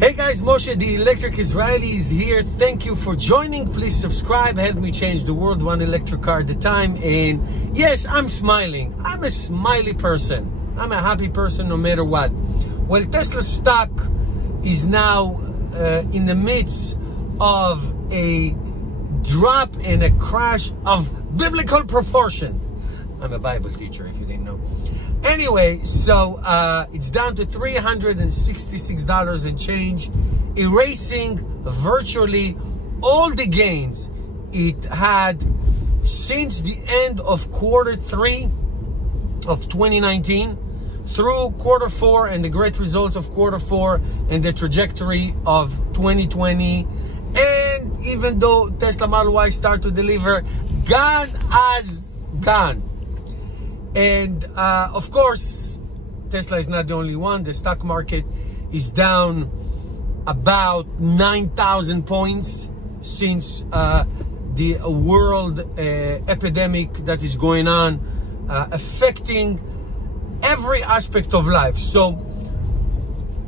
Hey guys, Moshe the Electric Israeli is here. Thank you for joining. Please subscribe. Help me change the world one electric car at a time. And yes, I'm smiling. I'm a smiley person. I'm a happy person no matter what. Well, Tesla stock is now in the midst of a drop and a crash of biblical proportion. I'm a Bible teacher, if you didn't know. Anyway, so it's down to $366 and change, erasing virtually all the gains it had since the end of Q3 of 2019 through Q4 and the great results of Q4 and the trajectory of 2020. And even though Tesla Model Y started to deliver, gone as gone. And of course, Tesla is not the only one. The stock market is down about 9,000 points since the world epidemic that is going on, affecting every aspect of life. So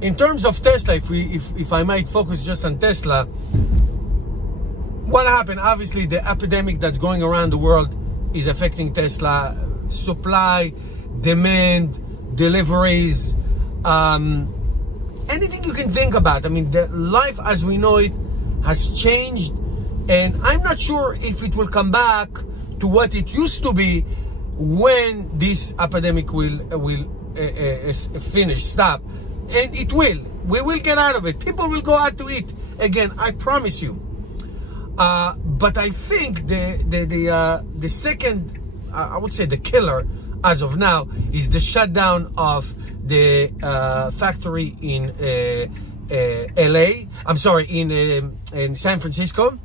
in terms of Tesla, if I might focus just on Tesla, what happened? Obviously, the epidemic that's going around the world is affecting Tesla. Supply, demand, deliveries, anything you can think about. I mean, the life as we know it has changed, and I'm not sure if it will come back to what it used to be when this epidemic will stop. And it will. We will get out of it. People will go out to eat again, I promise you. But I think the second, I would say the killer as of now, is the shutdown of the factory in in San Francisco,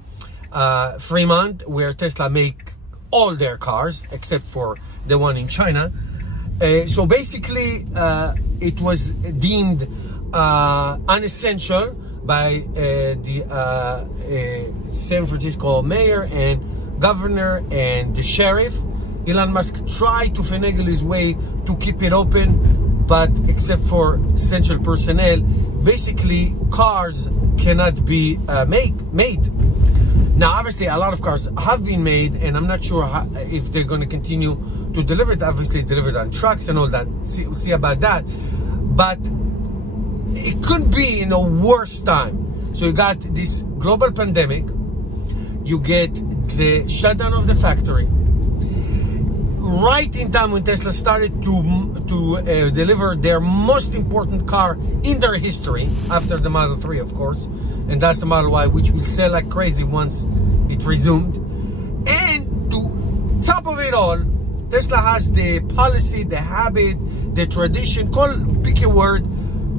Fremont, where Tesla make all their cars except for the one in China. So basically, it was deemed unessential by the San Francisco mayor and governor and the sheriff. Elon Musk tried to finagle his way to keep it open, but except for essential personnel, basically cars cannot be made. Now, obviously, a lot of cars have been made, and I'm not sure if they're going to continue to deliver it. Obviously, delivered on trucks and all that. We'll see about that. But it could be in a worse time. So you got this global pandemic. You get the shutdown of the factory. Right in time when Tesla started to deliver their most important car in their history, after the Model 3, of course, and that's the Model Y, which will sell like crazy once it resumed. And to top of it all, Tesla has the policy, the habit, the tradition, pick your word,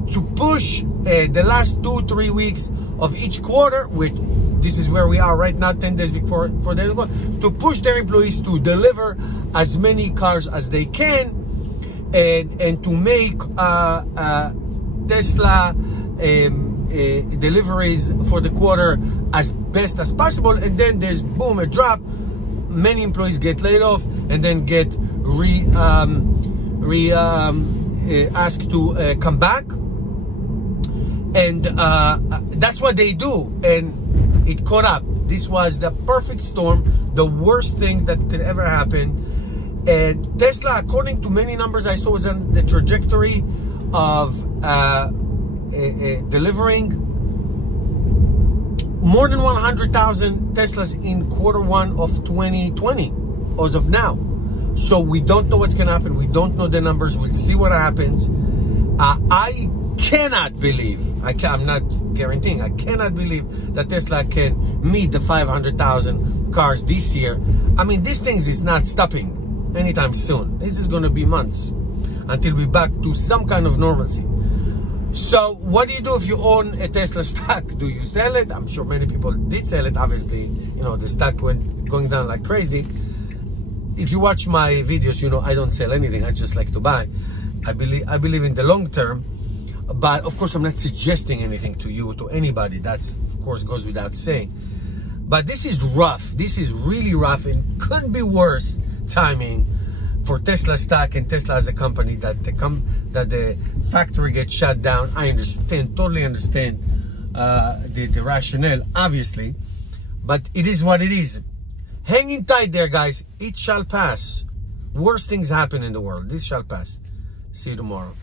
to push the last 2-3 weeks of each quarter, which this is where we are right now, 10 days before the end of the quarter, to push their employees to deliver as many cars as they can, and to make Tesla deliveries for the quarter as best as possible. And then there's boom, a drop, many employees get laid off and then get asked to come back, and that's what they do. And it caught up. This was the perfect storm, the worst thing that could ever happen. And Tesla, according to many numbers I saw, was on the trajectory of delivering more than 100,000 Teslas in Q1 of 2020 as of now. So we don't know what's going to happen. We don't know the numbers. We'll see what happens. I cannot believe, I'm not guaranteeing, I cannot believe that Tesla can meet the 500,000 cars this year. I mean, these things is not stopping anytime soon. This is going to be months until we're back to some kind of normalcy. So what do you do if you own a Tesla stock? Do you sell it? I'm sure many people did sell it. Obviously, you know, the stock went going down like crazy. If you watch my videos, you know I don't sell anything. I just like to buy. I believe in the long term. But of course, I'm not suggesting anything to you, to anybody. That's, of course, goes without saying. But this is rough. This is really rough, and could be worse timing for Tesla stock and Tesla as a company, that the factory gets shut down. I understand, totally understand the rationale, obviously, but it is what it is. Hanging tight there, guys. It shall pass. Worst things happen in the world. This shall pass. See you tomorrow.